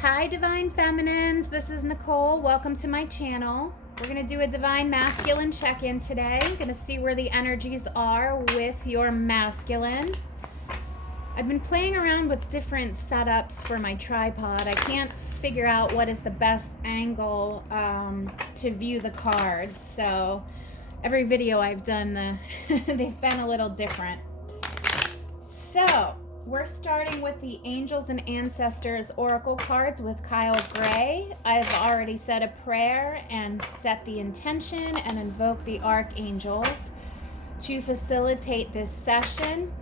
Hi, Divine Feminines. This is Nicole. Welcome to my channel. We're going to do a Divine Masculine check-in today. I'm going to see where the energies are with your masculine. I've been playing around with different setups for my tripod. I can't figure out what is the best angle to view the cards. So every video I've done, they've been a little different. So we're starting with the Angels and Ancestors Oracle cards with Kyle Gray. I've already said a prayer and set the intention and invoke the archangels to facilitate this session,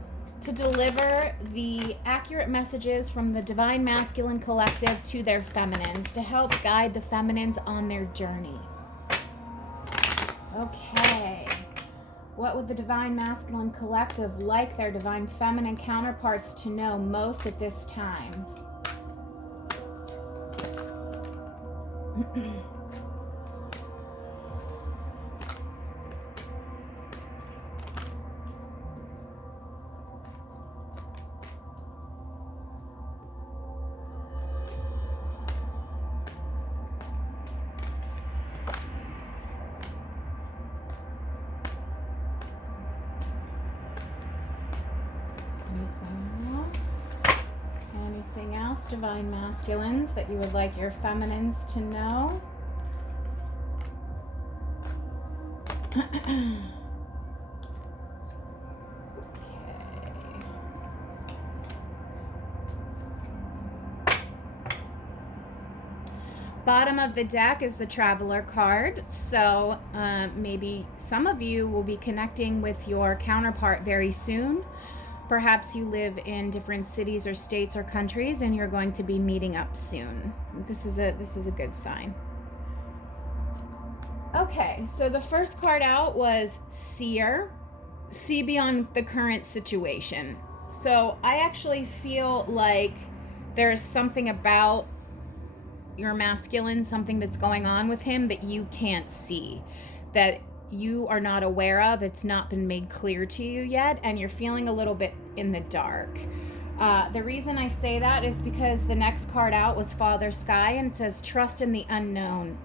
to deliver the accurate messages from the Divine Masculine Collective to their feminines, to help guide the feminines on their journey. Okay. What would the Divine Masculine Collective like their Divine Feminine counterparts to know most at this time? Anything else, Divine Masculines, that you would like your feminines to know? Okay. Bottom of the deck is the Traveler card. So maybe some of you will be connecting with your counterpart very soon. Perhaps you live in different cities or states or countries and you're going to be meeting up soon. This is a good sign. Okay, so the first card out was Seer. See beyond the current situation. So I actually feel like there's something about your masculine, something that's going on with him that you can't see, that you are not aware of. It's not been made clear to you yet, and you're feeling a little bit in the dark. The reason I say that is because the next card out was Father Sky, and it says trust in the unknown.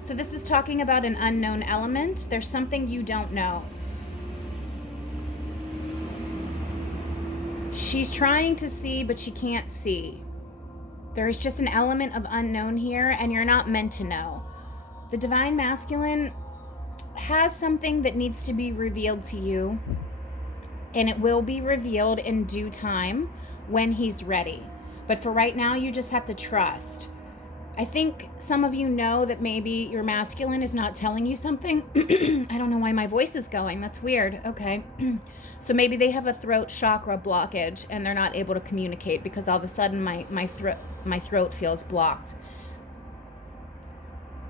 So this is talking about an unknown element. There's something you don't know. She's trying to see, but she can't see. There's just an element of unknown here, and you're not meant to know. The Divine Masculine has something that needs to be revealed to you, and it will be revealed in due time when he's ready. But for right now, you just have to trust. I think some of you know that maybe your masculine is not telling you something. I don't know why my voice is going. That's weird. Okay. So maybe they have a throat chakra blockage and they're not able to communicate because all of a sudden my throat feels blocked.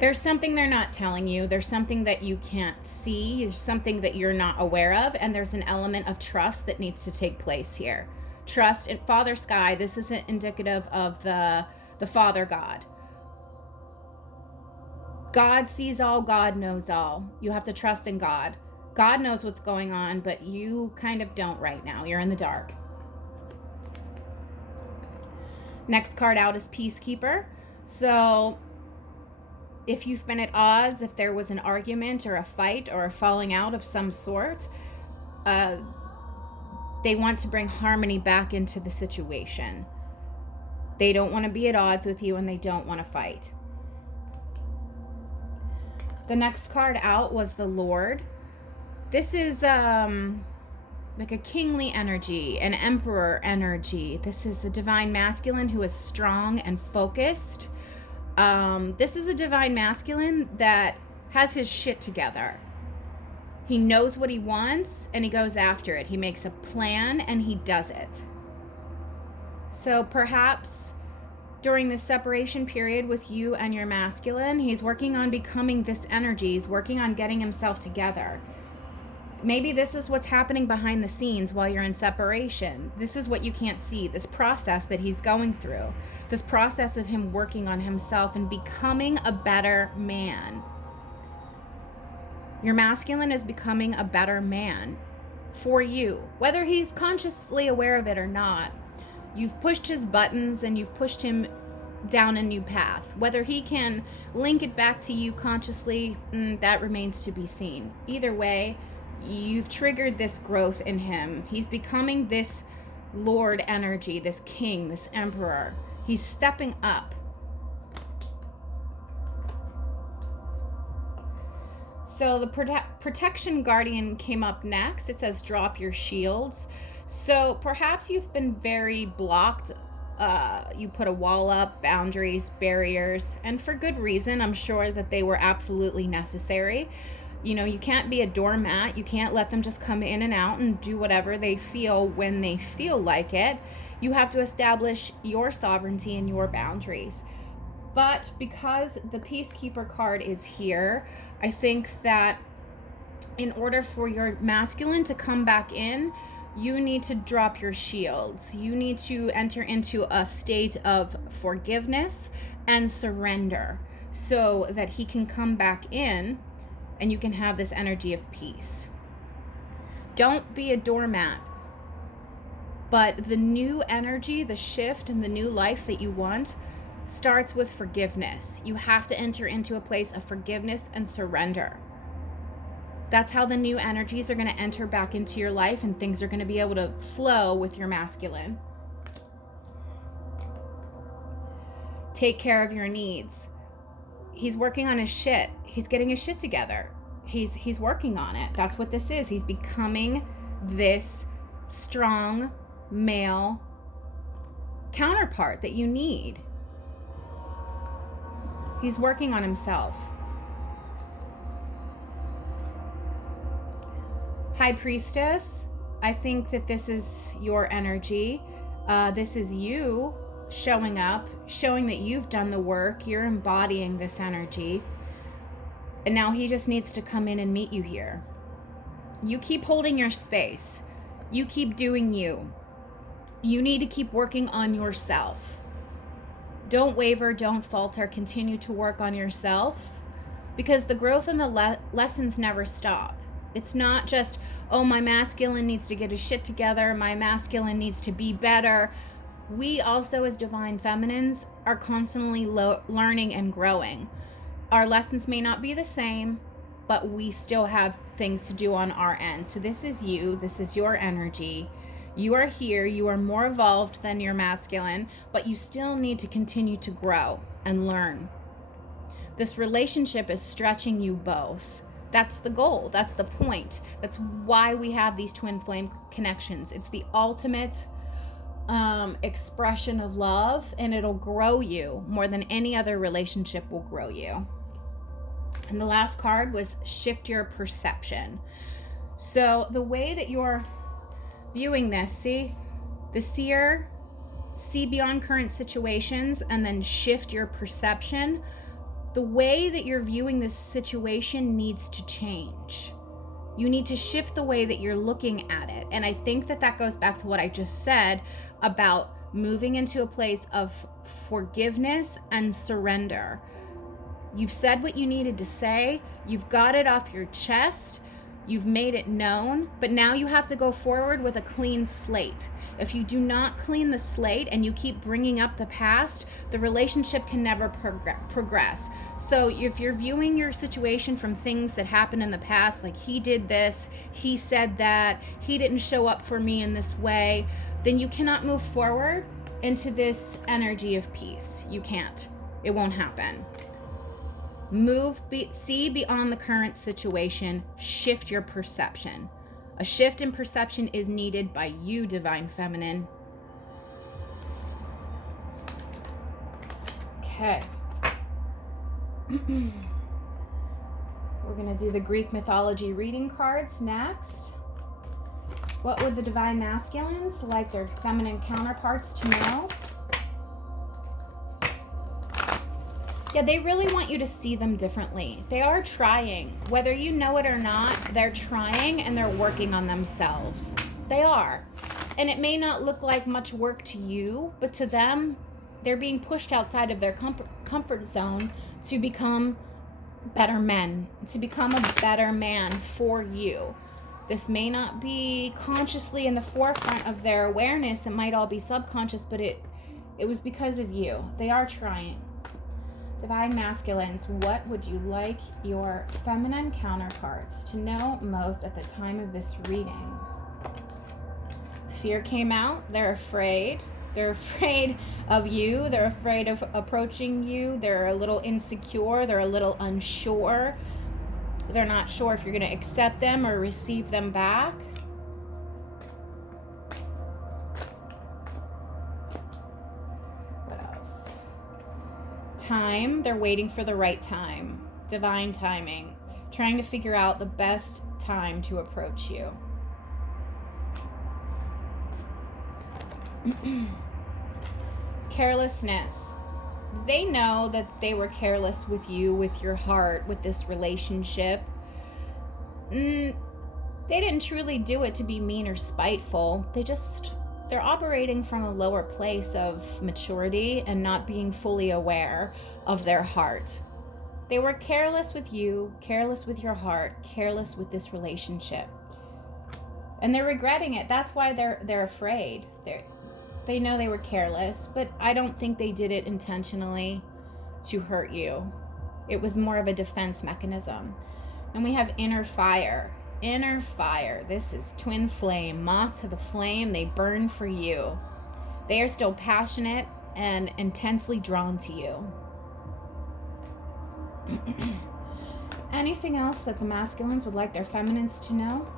There's something they're not telling you. There's something that you can't see. There's something that you're not aware of. And there's an element of trust that needs to take place here. Trust in Father Sky. This isn't indicative of the Father God. God sees all. God knows all. You have to trust in God. God knows what's going on, but you kind of don't right now. You're in the dark. Next card out is Peacekeeper. So if you've been at odds, if there was an argument or a fight or a falling out of some sort, they want to bring harmony back into the situation. They don't want to be at odds with you and they don't want to fight. The next card out was the Lord. This is like a kingly energy, an emperor energy. This is a Divine Masculine who is strong and focused. This is a Divine Masculine that has his shit together. He knows what he wants and he goes after it. He makes a plan and he does it. So perhaps during this separation period with you and your masculine, he's working on becoming this energy. He's working on getting himself together. Maybe this is what's happening behind the scenes while you're in separation. This is what you can't see, this process that he's going through, this process of him working on himself and becoming a better man. Your masculine is becoming a better man for you, whether he's consciously aware of it or not. You've pushed his buttons and you've pushed him down a new path. Whether he can link it back to you consciously, that remains to be seen. Either way, you've triggered this growth in him. He's becoming this Lord energy, this king, this emperor. He's stepping up. So the protection guardian came up next. It says drop your shields. So perhaps you've been very blocked. You put a wall up, boundaries, barriers, and for good reason. I'm sure that they were absolutely necessary. You know, you can't be a doormat. You can't let them just come in and out and do whatever they feel when they feel like it. You have to establish your sovereignty and your boundaries. But because the Peacekeeper card is here, I think that in order for your masculine to come back in, you need to drop your shields. You need to enter into a state of forgiveness and surrender so that he can come back in and you can have this energy of peace. Don't be a doormat. But the new energy, the shift, and the new life that you want starts with forgiveness. You have to enter into a place of forgiveness and surrender. That's how the new energies are going to enter back into your life, and things are going to be able to flow with your masculine. Take care of your needs. He's working on his shit. He's getting his shit together. He's working on it. That's what this is. He's becoming this strong male counterpart that you need. He's working on himself. High Priestess, I think that this is your energy. This is you showing up, showing that you've done the work. You're embodying this energy. And now he just needs to come in and meet you here. You keep holding your space. You keep doing you. You need to keep working on yourself. Don't waver, don't falter. Continue to work on yourself, because the growth and the lessons never stop. It's not just, oh, my masculine needs to get his shit together. My masculine needs to be better. We also, as divine feminines, are constantly learning and growing. Our lessons may not be the same, but we still have things to do on our end. So this is you. This is your energy. You are here. You are more evolved than your masculine, but you still need to continue to grow and learn. This relationship is stretching you both. That's the goal. That's the point. That's why we have these twin flame connections. It's the ultimate expression of love, and it'll grow you more than any other relationship will grow you. And the last card was shift your perception. So the way that you're viewing this, see the seer, see beyond current situations, and then shift your perception. The way that you're viewing this situation needs to change. You need to shift the way that you're looking at it. And I think that that goes back to what I just said about moving into a place of forgiveness and surrender. You've said what you needed to say. You've got it off your chest. You've made it known, but now you have to go forward with a clean slate. If you do not clean the slate and you keep bringing up the past, the relationship can never progress. So if you're viewing your situation from things that happened in the past, like he did this, he said that, he didn't show up for me in this way, then you cannot move forward into this energy of peace. You can't. It won't happen. See beyond the current situation, shift your perception. A shift in perception is needed by you, divine feminine. Okay. We're going to do the Greek mythology reading cards next. What would the divine masculines like their feminine counterparts to know? Yeah, they really want you to see them differently. They are trying. Whether you know it or not, they're trying and they're working on themselves. They are. And it may not look like much work to you, but to them, they're being pushed outside of their comfort zone to become better men, to become a better man for you. This may not be consciously in the forefront of their awareness. It might all be subconscious, but It was because of you. They are trying. Divine Masculines, what would you like your feminine counterparts to know most at the time of this reading? Fear came out. They're afraid. They're afraid of you. They're afraid of approaching you. They're a little insecure. They're a little unsure. They're not sure if you're going to accept them or receive them back. What else? Time. They're waiting for the right time. Divine timing. Trying to figure out the best time to approach you. Carelessness. They know that they were careless with you, with your heart, with this relationship. They didn't truly do it to be mean or spiteful. They're operating from a lower place of maturity and not being fully aware of their heart. They were careless with you, careless with your heart, careless with this relationship. And they're regretting it. That's why they're afraid. They know they were careless, but I don't think they did it intentionally to hurt you. It was more of a defense mechanism. And we have inner fire. Inner fire. This is twin flame, moth to the flame. They burn for you. They are still passionate and intensely drawn to you. Anything else that the masculines would like their feminines to know?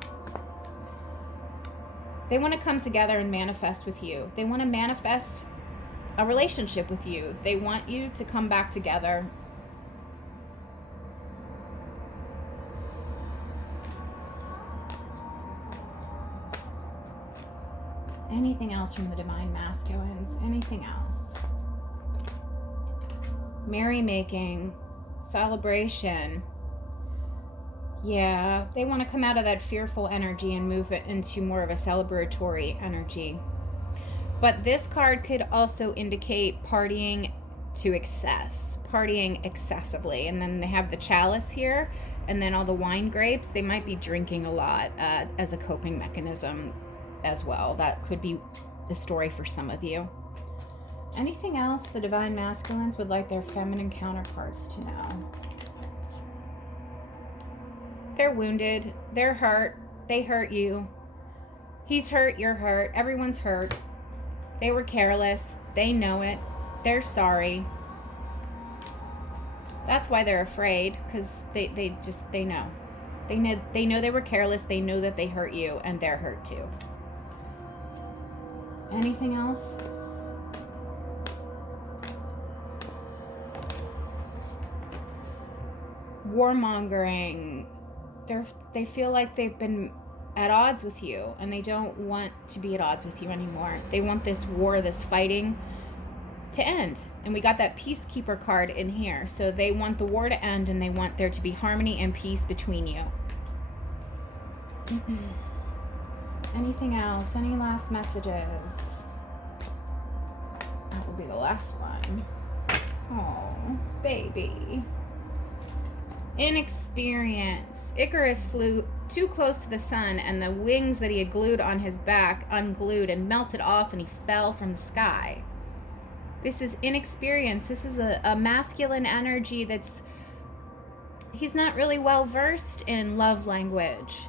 They want to come together and manifest with you. They want to manifest a relationship with you. They want you to come back together. Anything else from the Divine Masculines? Anything else? Merrymaking, celebration. Yeah, they want to come out of that fearful energy and move it into more of a celebratory energy. But this card could also indicate partying to excess, partying excessively. And then they have the chalice here, and then all the wine grapes. They might be drinking a lot as a coping mechanism as well. That could be the story for some of you. Anything else the Divine Masculines would like their feminine counterparts to know? They're wounded. They're hurt. They hurt you. He's hurt. You're hurt. Everyone's hurt. They were careless. They know it. They're sorry. That's why they're afraid, because they know. They know they were careless. They know that they hurt you, and they're hurt too. Anything else? Warmongering. They feel like they've been at odds with you, and they don't want to be at odds with you anymore. They want this war, this fighting to end. And we got that Peacekeeper card in here. So they want the war to end, and they want there to be harmony and peace between you. Anything else? Any last messages? That will be the last one. Oh, baby. Inexperience. Icarus flew too close to the sun, and the wings that he had glued on his back unglued and melted off, and he fell from the sky. This is inexperience. This is a masculine energy that's... He's not really well versed in love language,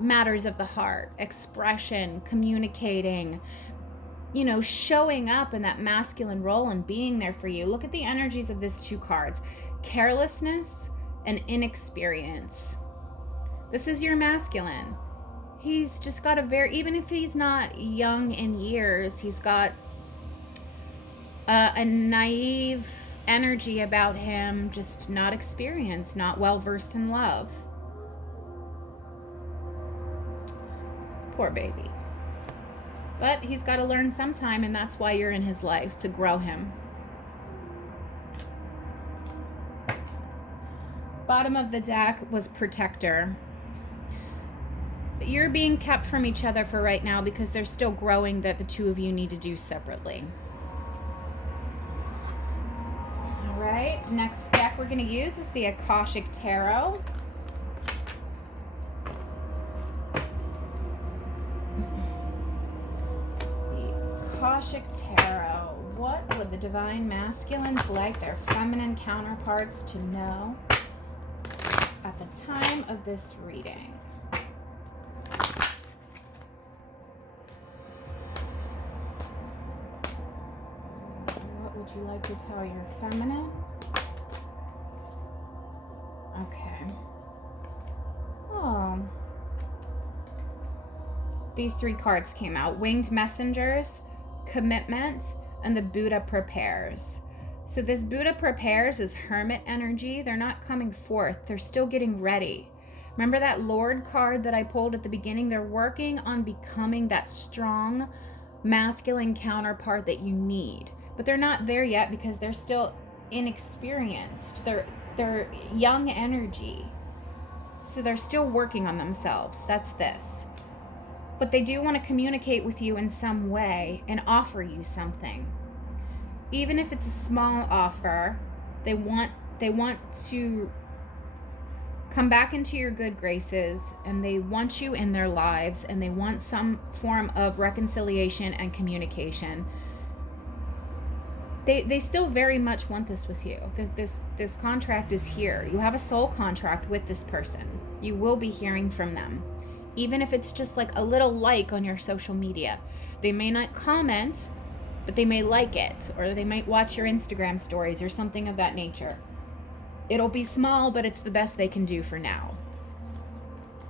matters of the heart, expression, communicating, showing up in that masculine role and being there for you. Look at the energies of these two cards. Carelessness and inexperience. This is your masculine. He's just got even if he's not young in years, he's got a naive energy about him, just not experienced, not well versed in love. Poor baby. But he's got to learn sometime, and that's why you're in his life, to grow him. Bottom of the deck was Protector. You're being kept from each other for right now because there's still growing that the two of you need to do separately. All right, next deck we're going to use is the Akashic Tarot. The Akashic Tarot. What would the Divine Masculines like their feminine counterparts to know at the time of this reading? What would you like to tell your feminine? Okay. Oh. These three cards came out. Winged Messengers, Commitment, and the Buddha Prepares. So this Buddha Prepares is hermit energy. They're not coming forth. They're still getting ready. Remember that Lord card that I pulled at the beginning? They're working on becoming that strong masculine counterpart that you need. But they're not there yet because they're still inexperienced. They're young energy. So they're still working on themselves. That's this. But they do want to communicate with you in some way and offer you something. Even if it's a small offer, they want to come back into your good graces, and they want you in their lives, and they want some form of reconciliation and communication. They still very much want this with you. This contract is here. You have a soul contract with this person. You will be hearing from them. Even if it's just like a little like on your social media. They may not comment, but they may like it, or they might watch your Instagram stories or something of that nature. It'll be small, but it's the best they can do for now.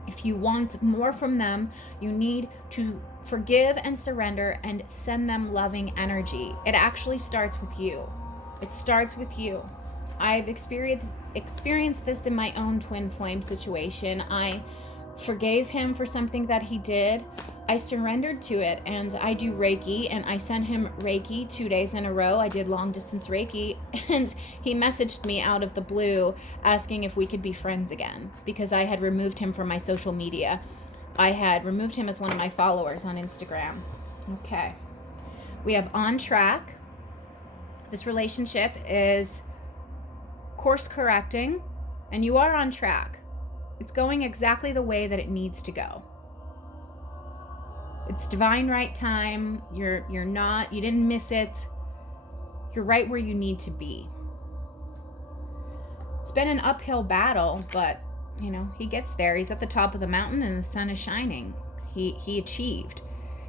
If you want more from them, you need to forgive and surrender and send them loving energy. It actually starts with you. It starts with you. I've experienced this in my own twin flame situation. I forgave him for something that he did. I surrendered to it, and I do Reiki, and I sent him Reiki 2 days in a row. I did long distance Reiki, and he messaged me out of the blue asking if we could be friends again because I had removed him from my social media. I had removed him as one of my followers on Instagram. Okay. We have on track. This relationship is course correcting, and you are on track. It's going exactly the way that it needs to go. It's divine right time. You didn't miss it. You're right where you need to be. It's been an uphill battle, but he gets there. He's at the top of the mountain and the sun is shining. He achieved.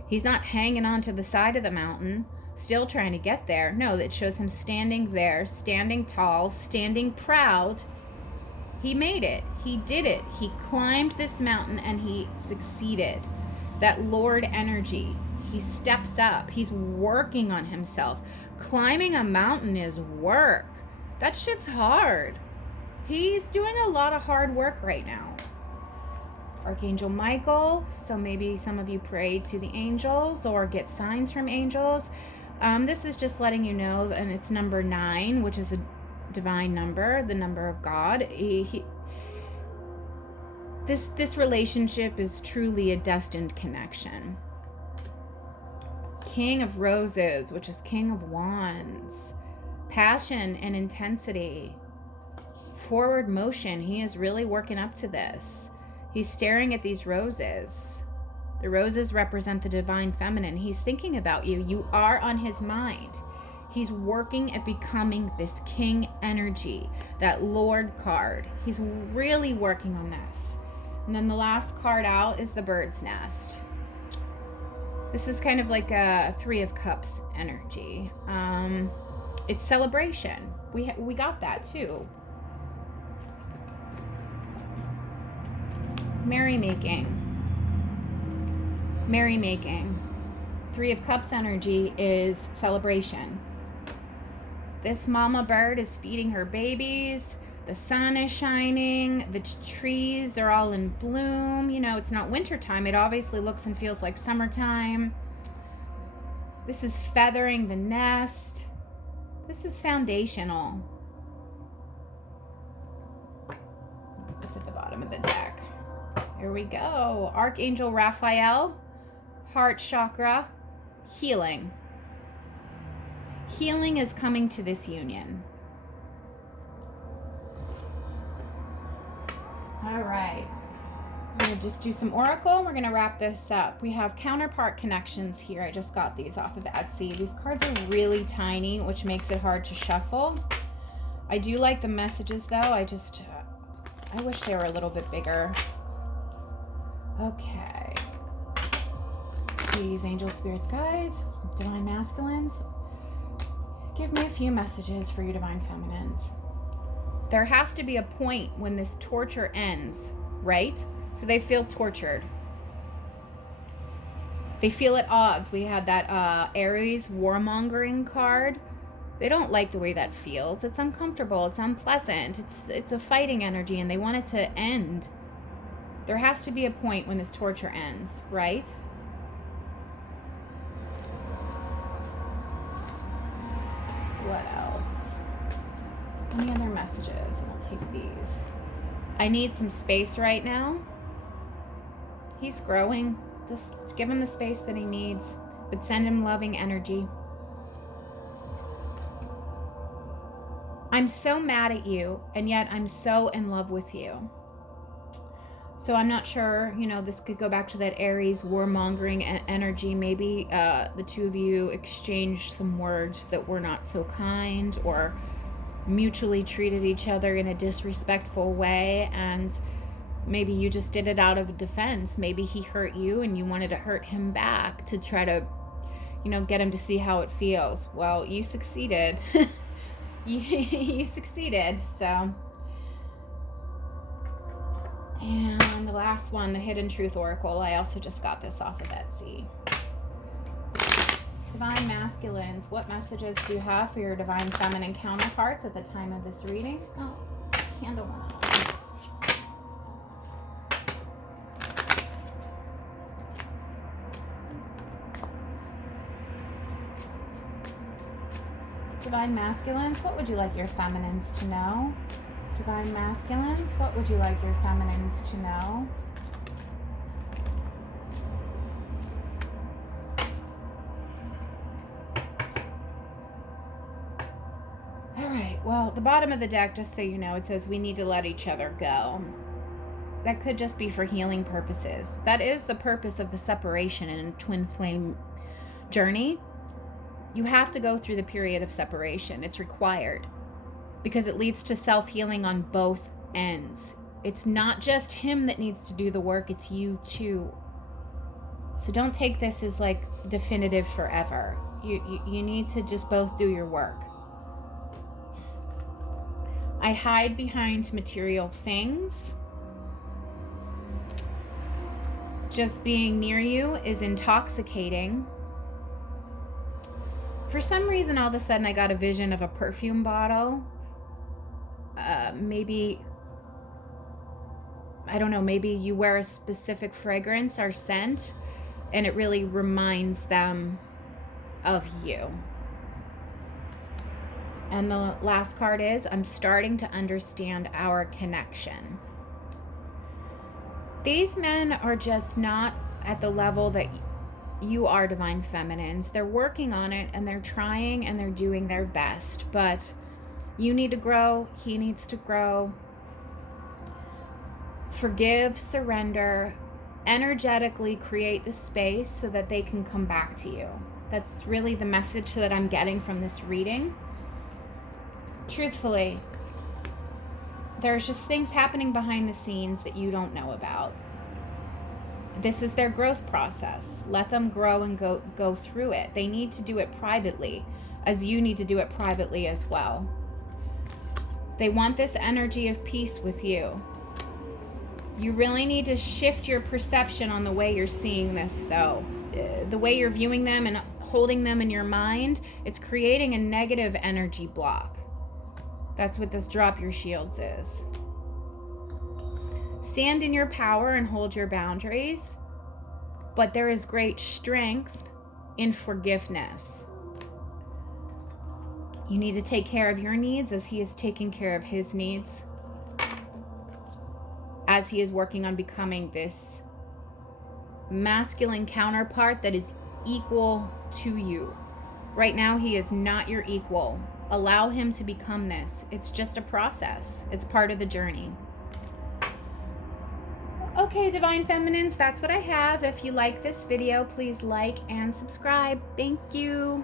He's not hanging on to the side of the mountain, still trying to get there. No, that shows him standing there, standing tall, standing proud. He made it. He did it. He climbed this mountain and he succeeded. That Lord energy. He steps up. He's working on himself. Climbing a mountain is work. That shit's hard. He's doing a lot of hard work right now. Archangel Michael. So maybe some of you pray to the angels or get signs from angels. This is just letting you know, and it's number 9, which is a divine number, the number of God. This relationship is truly a destined connection. King of Roses, which is King of Wands. Passion and intensity. Forward motion. He is really working up to this. He's staring at these roses. The roses represent the divine feminine. He's thinking about you. You are on his mind. He's working at becoming this king energy, that Lord card. He's really working on this. And then the last card out is the Bird's Nest. This is kind of like a 3 of Cups energy. It's celebration. We got that too. Merrymaking. 3 of Cups energy is celebration. This mama bird is feeding her babies. The sun is shining. The trees are all in bloom. It's not wintertime. It obviously looks and feels like summertime. This is feathering the nest. This is foundational. It's at the bottom of the deck. Here we go. Archangel Raphael, heart chakra, healing. Healing is coming to this union. All right. I'm going to just do some oracle. We're going to wrap this up. We have counterpart connections here. I just got these off of Etsy. These cards are really tiny, which makes it hard to shuffle. I do like the messages though. I wish they were a little bit bigger. Okay. Please, angels, spirits, guides, divine masculines, give me a few messages for you divine feminines. There has to be a point when this torture ends, right? So they feel tortured. They feel at odds. We had that Aries warmongering card. They don't like the way that feels. It's uncomfortable. It's unpleasant. It's a fighting energy, and they want it to end. There has to be a point when this torture ends, right? What else? Any other messages? I'll take these. I need some space right now. He's growing. Just give him the space that he needs, but send him loving energy. I'm so mad at you, and yet I'm so in love with you. So I'm not sure, this could go back to that Aries warmongering energy. Maybe the two of you exchanged some words that were not so kind, or mutually treated each other in a disrespectful way, and maybe you just did it out of defense. Maybe he hurt you and you wanted to hurt him back to try to, get him to see how it feels. Well, you succeeded. you succeeded, so. And the last one, the Hidden Truth Oracle. I also just got this off of Etsy. Divine masculines, what messages do you have for your divine feminine counterparts at the time of this reading? Oh, candle went out. Divine masculines, what would you like your feminines to know? Divine masculines, what would you like your feminines to know? All right, well, the bottom of the deck, just so you know, it says we need to let each other go. That could just be for healing purposes. That is the purpose of the separation in a twin flame journey. You have to go through the period of separation. It's required because it leads to self-healing on both ends. It's not just him that needs to do the work, it's you too. So don't take this as like definitive forever. You need to just both do your work. I hide behind material things. Just being near you is intoxicating. For some reason, all of a sudden, I got a vision of a perfume bottle. Maybe, I don't know, maybe you wear a specific fragrance or scent, and it really reminds them of you. And the last card is, I'm starting to understand our connection. These men are just not at the level that you are, divine feminines. They're working on it, and they're trying, and they're doing their best, but you need to grow. He needs to grow. Forgive, surrender, energetically create the space so that they can come back to you. That's really the message that I'm getting from this reading. Truthfully, there's just things happening behind the scenes that you don't know about. This is their growth process. Let them grow and go through it. They need to do it privately, as you need to do it privately as well. They want this energy of peace with you. You really need to shift your perception on the way you're seeing this, though. The way you're viewing them and holding them in your mind, it's creating a negative energy block. That's what this drop your shields is. Stand in your power and hold your boundaries, but there is great strength in forgiveness. You need to take care of your needs as he is taking care of his needs, as he is working on becoming this masculine counterpart that is equal to you. Right now, he is not your equal. Allow him to become this. It's just a process. It's part of the journey. Okay, Divine Feminines, that's what I have. If you like this video, please like and subscribe. Thank you.